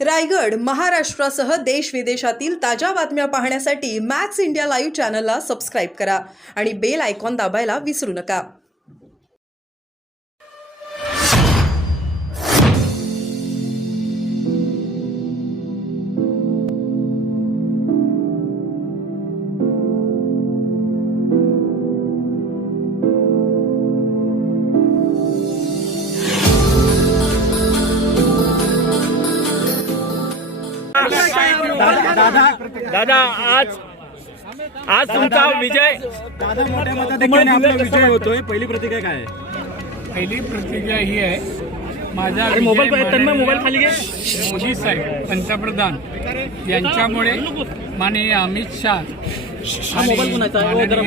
रायगड, महाराष्ट्रासह देश विदेशातील ताज्या बातम्या पाहण्यासाठी मॅक्स इंडिया लाईव्ह चॅनलला सबस्क्राईब करा आणि बेल आयकॉन दाबायला विसरू नका. दादा आज तुमचा विजय दादा मोठ्या मताधिक्याने आपला विजय होतोय. पहिली प्रतिक्रिया काय आहे? पहिली प्रतिक्रिया ही आहे, माझा मोबाईल खाली घे. मोदी साहेब पंतप्रधान यांच्यामुळे माननीय अमित शाह आणि देवेंद्र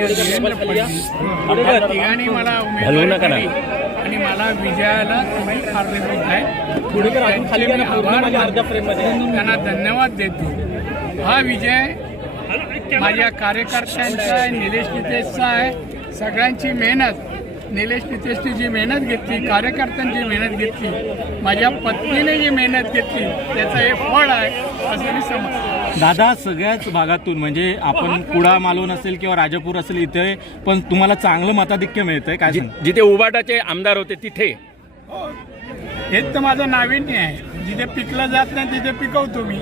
फडणवीस या तिघांनी मला उमेदवारी दिली आणि मला विजयाला तुम्ही कारणीभूत आहे. त्यांना धन्यवाद देतो. हा विजय माझ्या कार्यकर्त्यांचा आहे, निलेश नितेशचा आहे. सगळ्यांची मेहनत, निलेश नितेशने जी मेहनत घेतली, कार्यकर्त्यांची मेहनत घेतली, माझ्या पत्नीने जी मेहनत घेतली, त्याचं हे फळ आहे असं मी समजतो. दादा, सगळ्याच भागातून म्हणजे आपण कुडा मालवण असेल किंवा राजापूर असेल इथे पण तुम्हाला चांगलं मताधिक्य मिळतंय काय? जिथे उबाटाचे आमदार होते तिथे हेच तर माझं नाविन्य आहे. जिथे पिकलं जात नाही तिथे पिकवतो मी.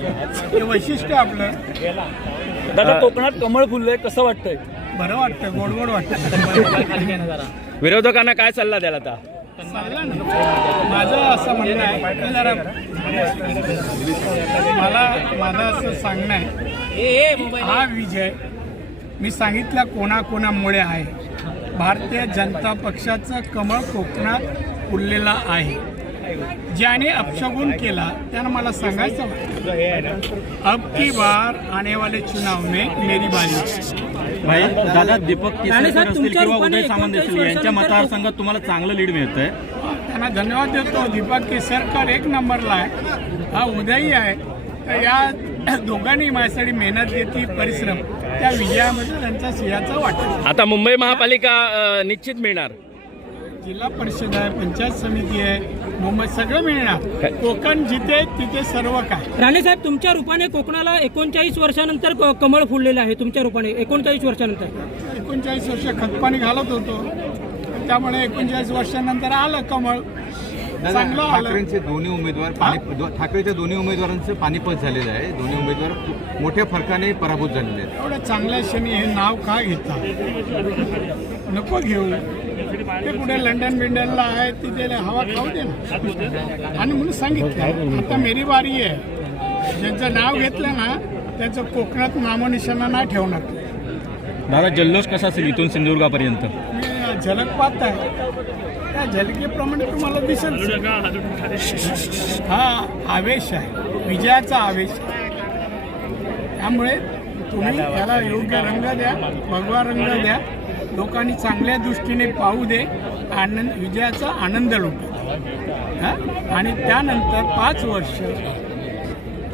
हे वैशिष्ट्य आपलं. दादा, कोकणात कमळ फुललंय, कसं वाटतंय? बरं वाटतं, गोड गोड वाटतं. विरोधकांना काय सल्ला द्याल आता? चाललं ना, माझं असं म्हणणं आहे की जरा माझं असं सांगणं आहे, हा विजय मी सांगितलं कोणाकोणामुळे आहे. भारतीय जनता पक्षाचं कमळ कोकणात फुललेलं आहे. ज्याने अपशगुन केला त्यानं मला सांगायचं होतं, अब की बार आने वाले चुनाव में मेरी बारी. भाई दादा, दीपक केसरकर असतील किंवा उदय सामंत असतील यांच्या मतदारसंघात तुम्हाला चांगलं लीड मिळतंय. त्यांना धन्यवाद देतो. दीपक केसरकर एक नंबरला आहे, हा उदयही आहे. तर या दोघांनी माझ्यासाठी मेहनत घेतली, परिश्रम, त्या विजयामध्ये त्यांचा सिंहाचा वाटा. आता मुंबई महापालिका निश्चित मिळणार. जिल्हा परिषद आहे, पंचायत समिती आहे, मुंबई सगळं मिळणार. कोकण जिथे तिथे सर्व काय. राणे साहेब, तुमच्या रूपाने कोकणाला 39 वर्षानंतर कमळ फुललेलं आहे. तुमच्या रूपाने 39 वर्षानंतर 39 वर्ष खतपाणी घालत होतो, त्यामुळे 39 वर्षानंतर आलं कमळ. चांगलं आलं. ठाकरेंचे दोन्ही उमेदवार ठाकरेच्या दोन्ही उमेदवारांचं पानिपत झालेलं आहे. दोन्ही उमेदवार मोठ्या फरकाने पराभूत झालेले आहेत. एवढ्या चांगल्या क्षणी हे नाव का घेता? नको घेऊ. ते कुठे लंडन बिंडनला आहे, तिथे हवा खाऊ दे ना. आणि म्हणून सांगितलं आता मेरी बारी आहे. ज्यांचं नाव घेतलं ना त्याचं कोकणात नामनिशाणा नाही ठेवणार. दादा, जल्लोष कसा असेल इथून सिंधुदुर्गापर्यंत? मी झलक पाहत आहे, त्या झलकेप्रमाणे तुम्हाला दिसेल. हा आवेश आहे, विजयाचा आवेश आहे. त्यामुळे तुम्ही त्याला योग्य रंग द्या, भगवा रंग द्या. लोकांनी चांगल्या दृष्टीने पाहू दे, आनंद, विजयाचा आनंद लुटू. आणि त्यानंतर 5 वर्ष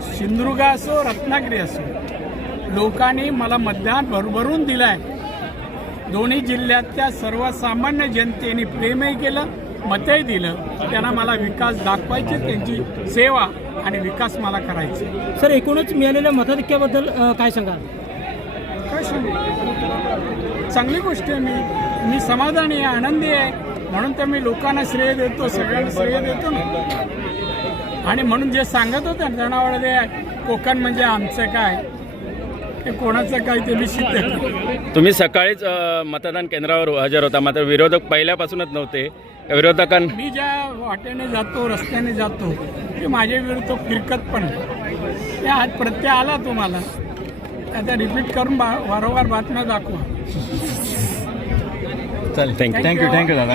सिंधुदुर्ग असो, रत्नागिरी असो, लोकांनी मला मतदान भरभरून दिलं आहे. दोन्ही जिल्ह्यातल्या सर्वसामान्य जनतेने प्रेमही केलं, मतही दिलं. त्यांना मला विकास दाखवायचे, त्यांची सेवा आणि विकास मला करायचे. सर, एकूणच मिळालेल्या मताधिक्याबद्दल काय सांगाल? काय सांगू, चांगली गोष्ट आहे. मी समाधानी आहे, आनंदी आहे. म्हणून तर मी लोकांना श्रेय देतो, सगळ्यांना श्रेय देतो ना. आणि म्हणून जे सांगत होते जनावरं ते कोकण म्हणजे आमचं काय, ते कोणाचं काय, ते मी सिद्ध केलं. तुम्ही सकाळीच मतदान केंद्रावर हजर होता, मात्र विरोधक पहिल्यापासूनच नव्हते. मी ज्या वाटेने जातो, रस्त्याने जातो, ते माझ्या विरुद्ध फिरकत पण ते आज प्रत्यय आला तुम्हाला. आता रिपीट करून वारंवार बातम्या दाखवा. चालेल, थँक्यू दादा.